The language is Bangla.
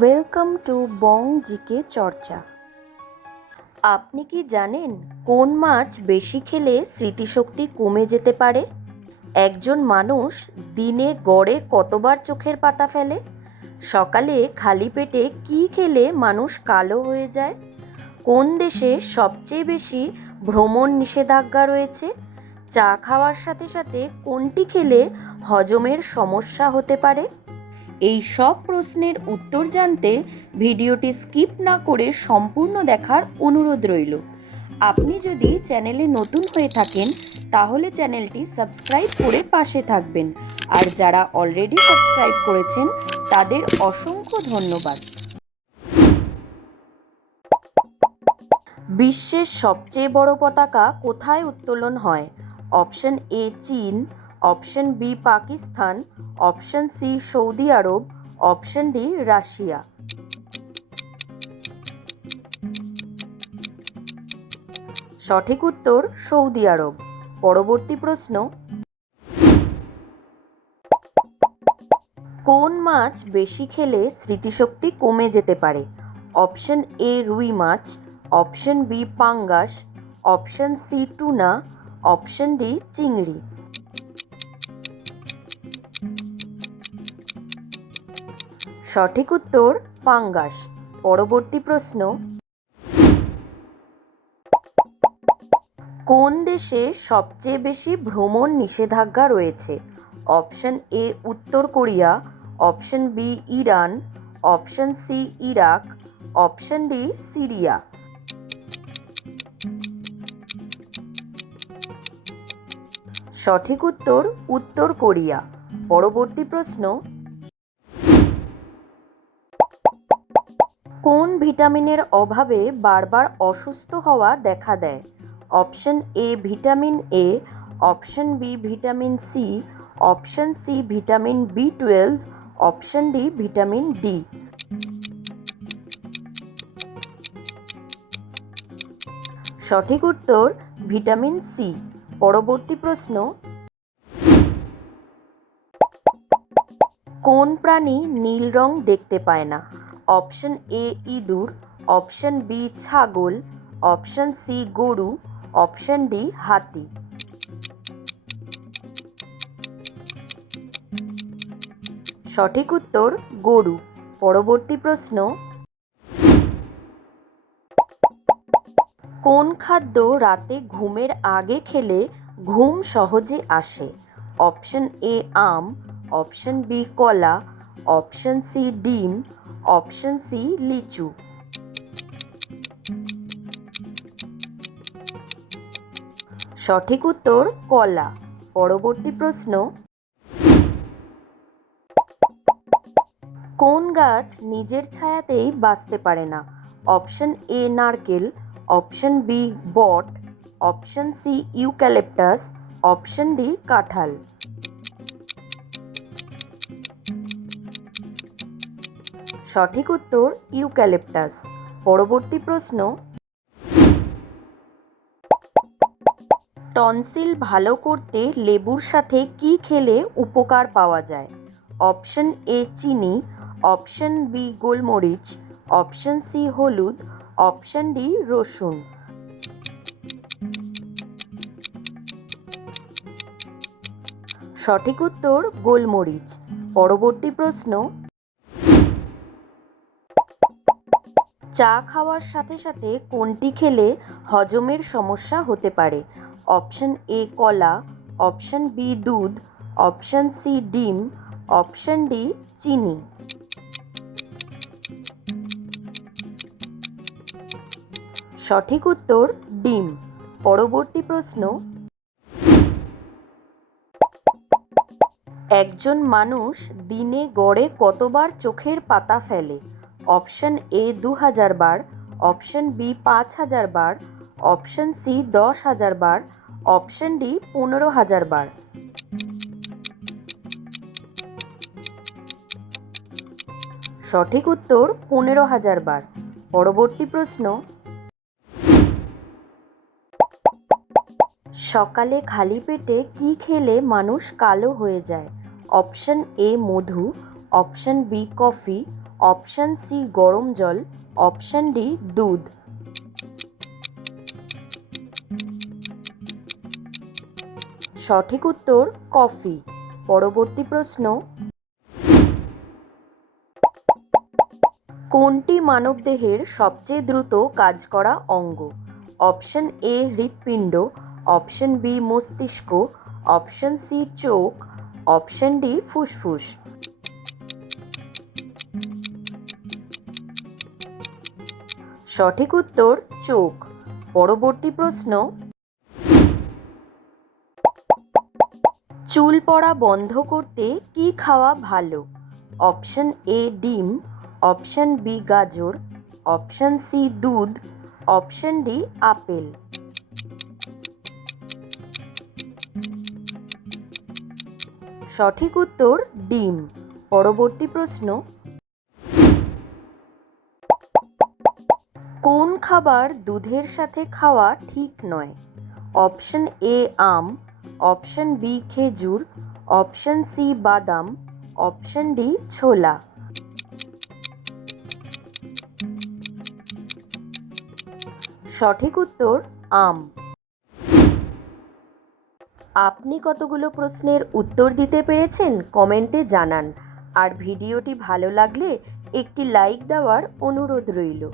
ওয়েলকাম টু বং জিকে চর্চা আপনি কি জানেন কোন মাছ বেশি খেলে স্মৃতিশক্তি কমে যেতে পারে? একজন মানুষ দিনে গড়ে কতবার চোখের পাতা ফেলে? সকালে খালি পেটে কি খেলে মানুষ কালো হয়ে যায়? কোন দেশে সবচেয়ে বেশি ভ্রমণ নিষেধাজ্ঞা রয়েছে? চা খাওয়ার সাথে সাথে কোনটি খেলে হজমের সমস্যা হতে পারে? এই সব প্রশ্নের উত্তর জানতে ভিডিওটি স্কিপ না করে সম্পূর্ণ দেখার অনুরোধ রইল। আপনি যদি চ্যানেলে নতুন হয়ে থাকেন, তাহলে চ্যানেলটি সাবস্ক্রাইব করে পাশে থাকবেন। আর যারা অলরেডি সাবস্ক্রাইব করেছেন, তাদের অসংখ্য ধন্যবাদ। বিশ্বের সবচেয়ে বড় পতাকা কোথায় উত্তোলন হয়? অপশন এ চীন, option B Pakistan option C Saudi Arab, option D Russia. সঠিক উত্তর সৌদি আরব। পরবর্তী প্রশ্ন। কোন মাছ বেশি খেলে স্মৃতিশক্তি কমে যেতে পারে? অপশন এ রুই মাছ, অপশন বি পাঙ্গাস, option C tuna, option D চিংড়ি। সঠিক উত্তর, পাঙ্গাস। পরবর্তী প্রশ্ন, কোন দেশে সবচেয়ে বেশি ভ্রমণ নিষেধাজ্ঞা রয়েছে? অপশন এ, উত্তর Korea, option B, Iran, option C, Iraq, option D, Syria. সঠিক উত্তর উত্তর কোরিয়া। পরবর্তী প্রশ্ন ভিটামিনের অভাবে বারবার অসুস্থ হওয়া দেখা দেয়। Option A vitamin A, option B vitamin C, option C vitamin B twelve, option D vitamin D. সঠিক উত্তর ভিটামিন সি। পরবর্তী প্রশ্ন। কোন প্রাণী নীল রং দেখতে পায় না? অপশন এ ইঁদুর, অপশন বি ছাগল, অপশন সি গরু, অপশন ডি হাতি। সঠিক উত্তর গরু। পরবর্তী প্রশ্ন। কোন খাদ্য রাতে ঘুমের আগে খেলে ঘুম সহজে আসে? অপশন এ আম, অপশন বি কলা, অপশন সি ডিম অপশন সি, লিচু। সঠিক উত্তর, কলা। পরবর্তী প্রশ্ন। কোন গাছ নিজের ছায়াতেই বাঁচতে পারে না? অপশন এ, নারকেল। অপশন বি, বট। Option C, eucalyptus. Option D, কাঁঠাল। সঠিক উত্তর ইউক্যালিপটাস। পরবর্তী প্রশ্ন, টনসিল ভালো করতে লেবুর সাথে কি খেলে উপকার পাওয়া যায়? অপশন এ চিনি, অপশন বি গোলমরিচ, অপশন সি হলুদ, অপশন ডি রসুন। সঠিক উত্তর গোলমরিচ। পরবর্তী প্রশ্ন চা খাওয়ার সাথে সাথে কোনটি খেলে হজমের সমস্যা হতে পারে? অপশন এ কলা, অপশন বি দুধ, অপশন সি ডিম, অপশন ডি চিনি। সঠিক উত্তর ডিম। পরবর্তী প্রশ্ন। একজন মানুষ দিনে গড়ে কতবার চোখের পাতা ফেলে? অপশন এ দু হাজার বার, অপশন বি পাঁচ হাজার বার, অপশন সি দশ হাজার বার, অপশন ডি পনেরো হাজার বার। সঠিক উত্তর পনেরো হাজার বার। পরবর্তী প্রশ্ন। সকালে খালি পেটে কি খেলে মানুষ কালো হয়ে যায়? Option A Madhu, option B coffee option C গরম জল, অপশন ডি দুধ। সঠিক উত্তর কফি। পরবর্তী প্রশ্ন। কোনটি মানবদেহের সবচেয়ে দ্রুত কাজ করা অঙ্গ? অপশন এ হৃৎপিণ্ড, অপশন বি মস্তিষ্ক, অপশন সি চোখ, অপশন ডি ফুসফুস। সঠিক উত্তর চোখ। পরবর্তী প্রশ্ন। চুল পড়া বন্ধ করতে কি খাওয়া ভালো? অপশন এ ডিম, অপশন বি গাজর, অপশন সি দুধ, অপশন ডি আপেল। সঠিক উত্তর ডিম। পরবর্তী প্রশ্ন। কোন খাবার দুধের সাথে খাওয়া ঠিক নয়? অপশন এ আম, অপশন বি খেজুর, অপশন সি বাদাম, অপশন ডি ছোলা। সঠিক উত্তর, আম। আপনি কতগুলো প্রশ্নের উত্তর দিতে পেরেছেন কমেন্টে জানান। আর ভিডিওটি ভালো লাগলে একটি লাইক দেওয়ার অনুরোধ রইল।